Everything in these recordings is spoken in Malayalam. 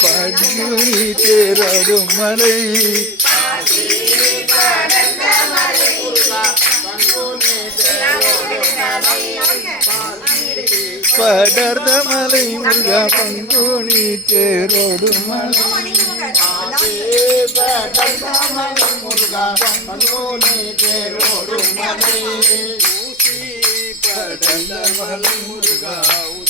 പടിയുരി ചേരും മല പടർന്ന മല മുരുക പങ്കുണി ചേരും മല മുരുക പങ്കുണി ചേരും മല ഊസി പടർന്ന മല മുരുക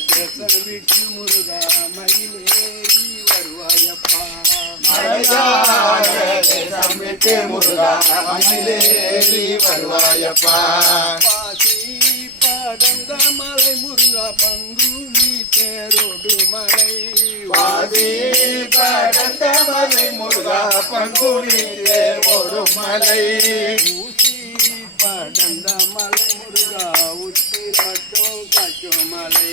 விட்டு முருகா மயிலேறி வருவாயப்பாட்டு முருகா மயிலேறி வருவாயப்பா பாடந்த மலை முருகா பங்கு மீட்டேரோடு மலை பாதி பாடந்த மலை முருகா பங்கு மீட்டேரோடு மலை ஊசி பாடந்த மலை முருகா உச்சி மட்டும் கச்சோ மலை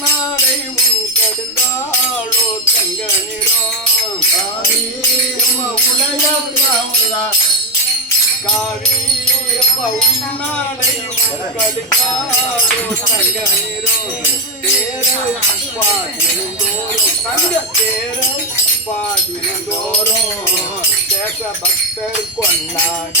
നാടയും കരുതാളോ തങ്കനിരോ പാടിന തോറോ ദേശഭക്തർ കൊണ്ടാട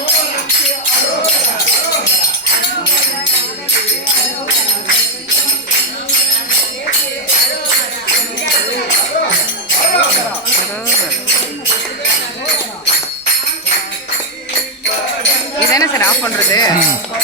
ஸ்டாப் பண்றது